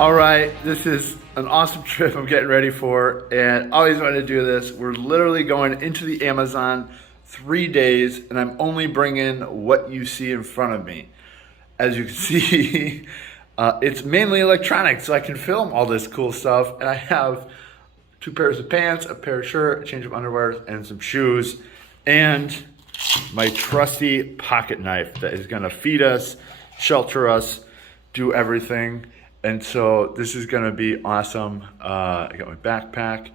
All right, this is an awesome trip I'm getting ready for, and I always wanted to do this. We're literally going into the Amazon 3 days, and I'm only bringing what you see in front of me. As you can see, it's mainly electronics, so I can film all this cool stuff, and I have 2 pairs of pants, a pair of shirt, a change of underwear, and some shoes, and my trusty pocket knife that is gonna feed us, shelter us, do everything. And so this is gonna be awesome. I got my backpack,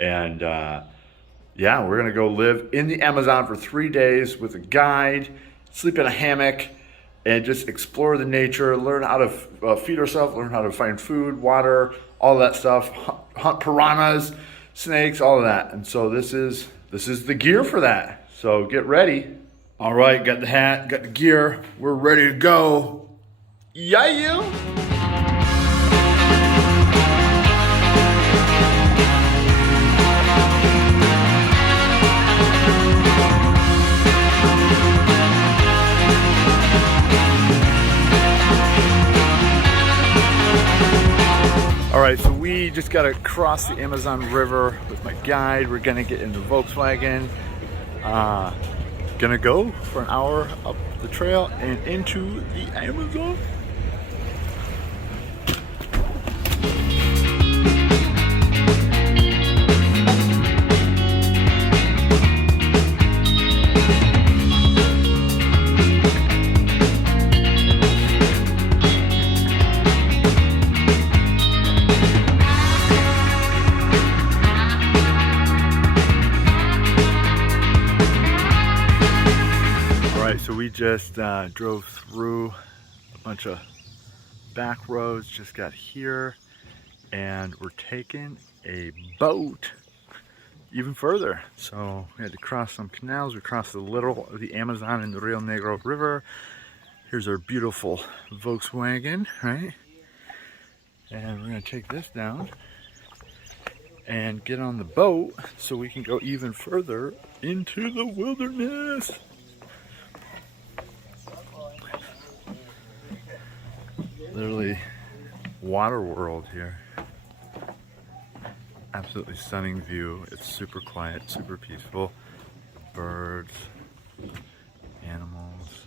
and yeah, we're gonna go live in the Amazon for 3 days with a guide, sleep in a hammock, and just explore the nature, learn how to feed ourselves, learn how to find food, water, all that stuff, hunt piranhas, snakes, all of that. And so this is the gear for that. So get ready. All right, got the hat, got the gear, we're ready to go. Yeah, you. All right, so we just got to cross the Amazon River with my guide. We're gonna get in the Volkswagen. Gonna go for an hour up the trail and into the Amazon. So we just drove through a bunch of back roads, just got here, and we're taking a boat even further. So we had to cross some canals. We crossed the Amazon and the Rio Negro River. Here's our beautiful Volkswagen, right? And we're gonna take this down and get on the boat so we can go even further into the wilderness. Literally water world here. Absolutely stunning view. It's super quiet, super peaceful. Birds, animals.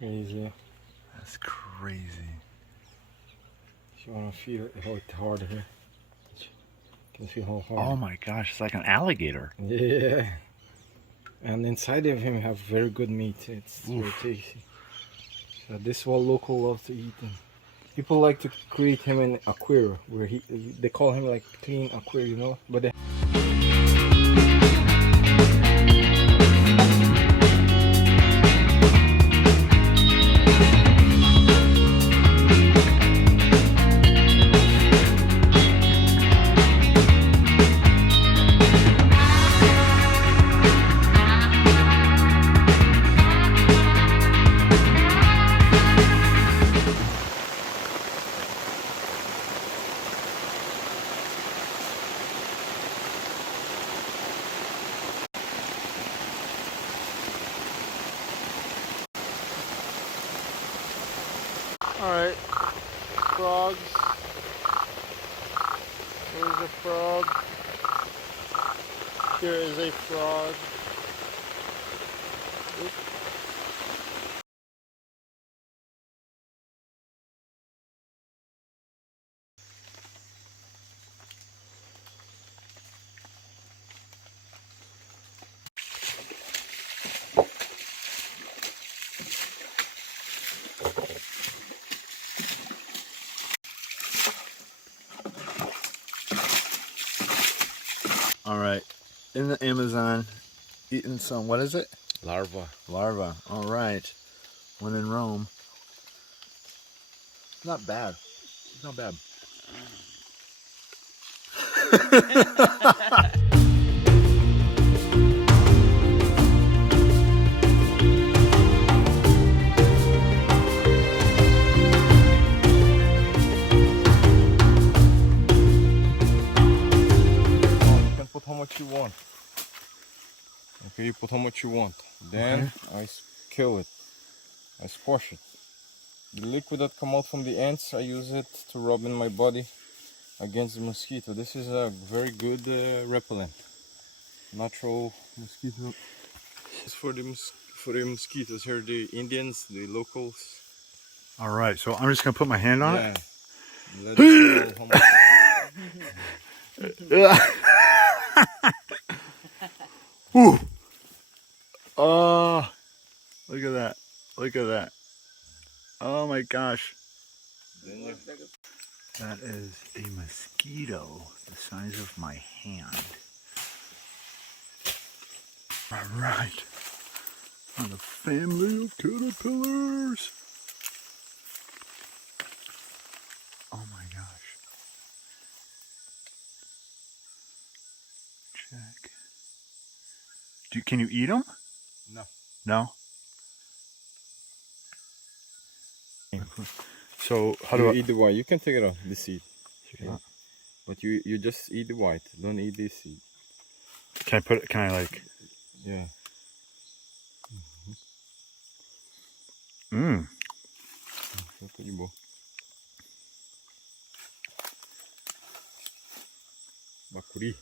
Crazy. That's crazy. If you want to feel it, how it's hard here. You can feel how hard. Oh my gosh, it's like an alligator. Yeah. And inside of him have very good meat. It's very tasty. So this is what local love to eat. And people like to create him in aquarium, where they call him like clean aquarium, you know. But they Alright, frogs. There's a frog. Here is a frog. Oops. All right, in the Amazon, eating some, what is it? Larva. Larva. All right. When in Rome. Not bad. Not bad. You can put how much you want. Okay, you put how much you want. Then I kill it. I squash it. The liquid that come out from the ants, I use it to rub in my body against the mosquito. This is a very good repellent. Natural mosquito. It's for the mosquitoes here, the Indians, the locals. All right, so I'm just gonna put my hand on it. Let it go how much. Whew. Oh, look at that. Look at that. Oh my gosh. That is a mosquito the size of my hand. All right. On a family of caterpillars. Oh my gosh. Check. Can you eat them? No. No? So how do you I eat the white? You can take it off, the seed. Yeah. But you just eat the white. Don't eat the seed. Can I like Yeah. Bacuri.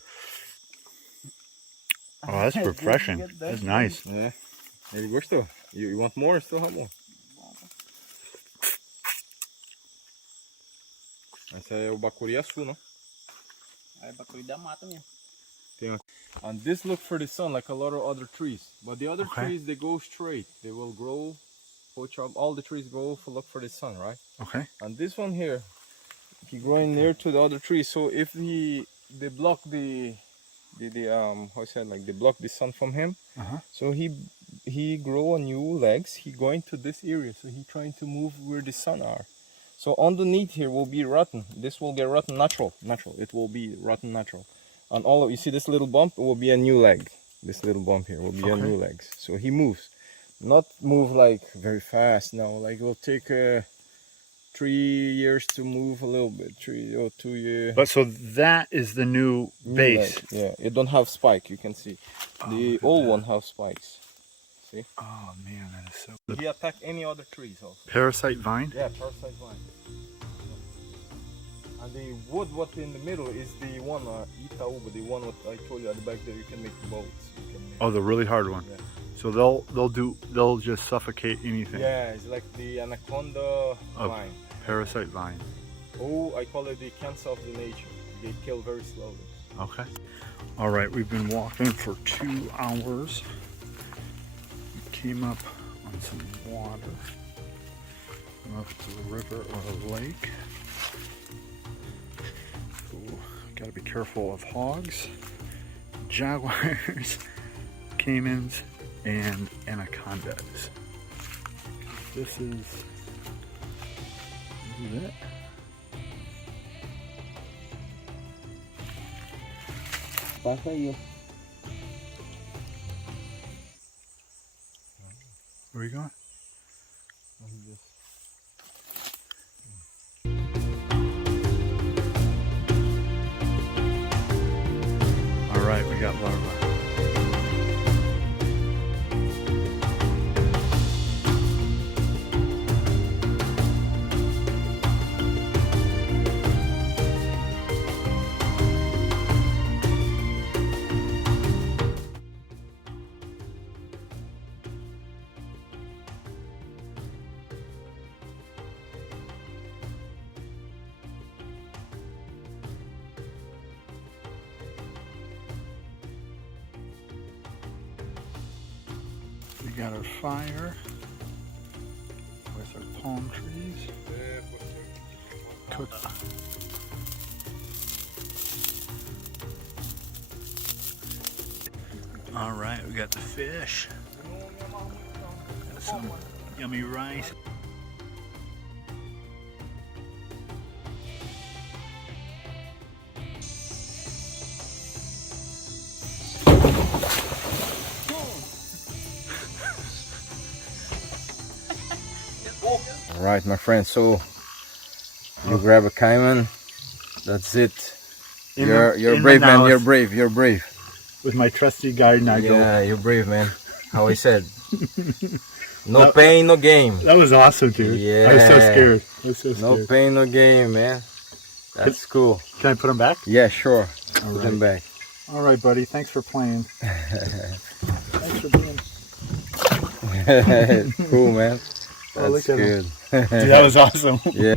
Oh, that's refreshing. That's nice. Yeah. Ele gostou. You want more? Still have more. Esse é o bacuri azul, não? É bacuri da mata mesmo. And this look for the sun like a lot of other trees. But the other trees, they go straight. They will grow, poach up. All the trees go for look for the sun, right? Okay. And this one here, he growing near to the other tree. So if they block how I said, like they block the sun from him. So he grow a new legs. He going to this area. So he trying to move where the sun are. So underneath here will be rotten. This will get rotten natural. It will be rotten natural. And all of you see this little bump, it will be a new leg. This little bump here will be a new legs. So he moves, not move like very fast. No, like it will take 3 years to move a little bit, 3 or 2 years. But so that is the new base. Leg. Yeah, it don't have spike. You can see the old one have spikes. See? Oh man, that is so. He attack any other trees also. Parasite vine. Yeah, parasite vine. And the wood what in the middle is the one Itaúba, the one what I told you at the back there. You can make boats. You can make, Oh, the really hard one. Yeah. So they'll just suffocate anything. Yeah, it's like the anaconda vine. Parasite vine. Oh, I call it the cancer of the nature. They kill very slowly. Okay. All right, we've been walking for 2 hours. We came up on some water. Up to the river or a lake. Ooh, gotta be careful of hogs, jaguars, caimans, and anacondas. This is it. Passa aí. Where are you going? All right, we got larva. We got our fire with our palm trees. Cook. All right, we got the fish. some yummy rice. All right, my friend. So you grab a Caiman. That's it. You're in brave, the man. mouth. You're brave. You're brave. With my trusty guide, Nigel. Yeah, you're brave, man. How I said. No pain, no game. That was awesome, dude. Yeah. I was so scared. I was so No scared. pain, no game, man. That's cool. Can I put him back? Yeah, sure. All Put them back. All right, buddy. Thanks for playing. Thanks for being. Cool, man. Oh, That's look at good. Dude, that was awesome. Yeah.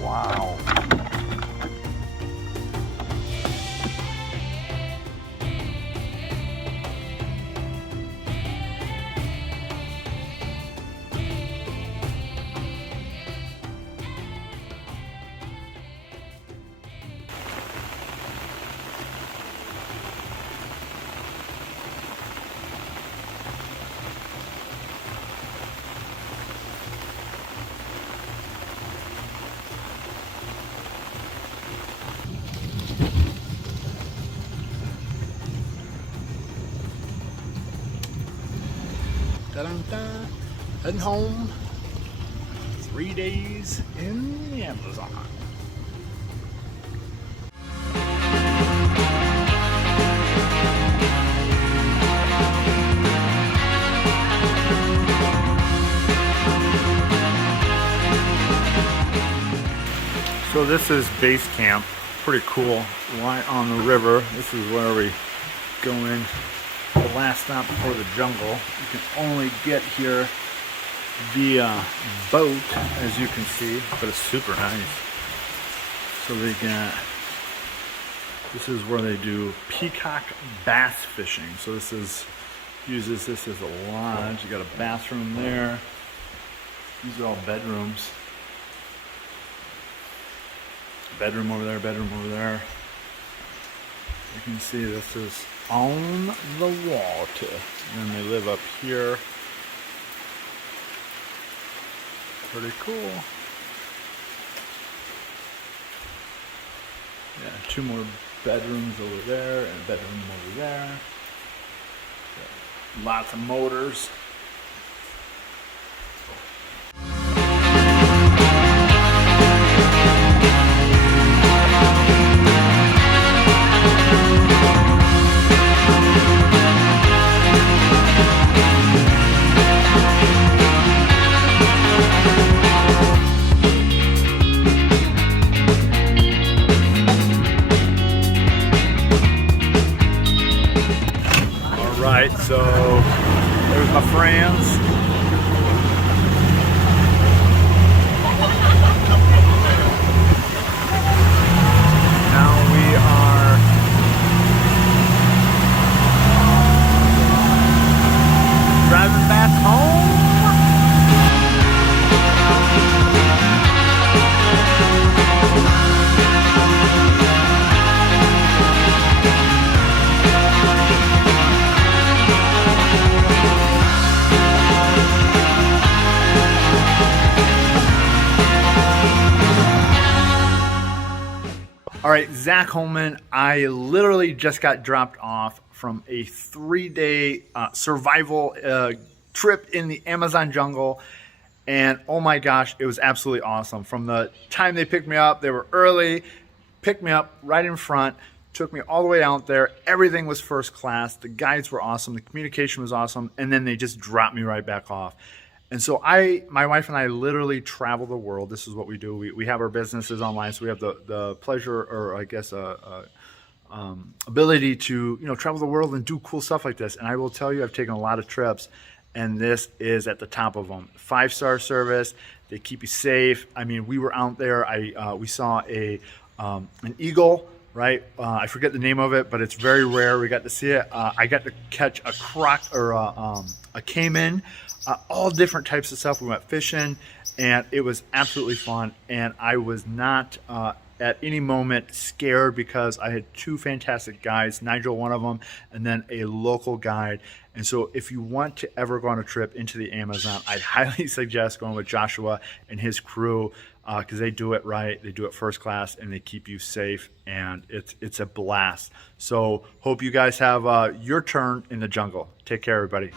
Wow. Da-dum-da. Heading home. 3 days in the Amazon. So this is base camp. Pretty cool. Right on the river. This is where we go in. The last stop before the jungle. You can only get here via boat, as you can see, but it's super nice. So they got, this is where they do peacock bass fishing. So this is, uses this as a lodge. You got a bathroom there. These are all bedrooms. Bedroom over there, bedroom over there. You can see this is on the water. And they live up here. Pretty cool. Yeah, 2 more bedrooms over there and a bedroom over there. Lots of motors. Alright, so there's my friends. Now we are driving back home. All right, Zach Holman, I literally just got dropped off from a 3-day survival trip in the Amazon jungle. And oh my gosh, it was absolutely awesome. From the time they picked me up, they were early, picked me up right in front, took me all the way out there. Everything was first class. The guides were awesome. The communication was awesome. And then they just dropped me right back off. And so my wife and I literally travel the world. This is what we do. We have our businesses online, so we have the pleasure, or I guess ability to travel the world and do cool stuff like this. And I will tell you, I've taken a lot of trips, and this is at the top of them. 5-star service. They keep you safe. I mean, we were out there. We saw an eagle. Right, I forget the name of it, but it's very rare. We got to see it. I got to catch a a caiman, all different types of stuff. We went fishing, and it was absolutely fun. And I was not at any moment scared because I had 2 fantastic guides, Nigel, one of them, and then a local guide. And so if you want to ever go on a trip into the Amazon, I'd highly suggest going with Joshua and his crew, because they do it right, they do it first class, and they keep you safe, and it's a blast. So hope you guys have your turn in the jungle. Take care, everybody.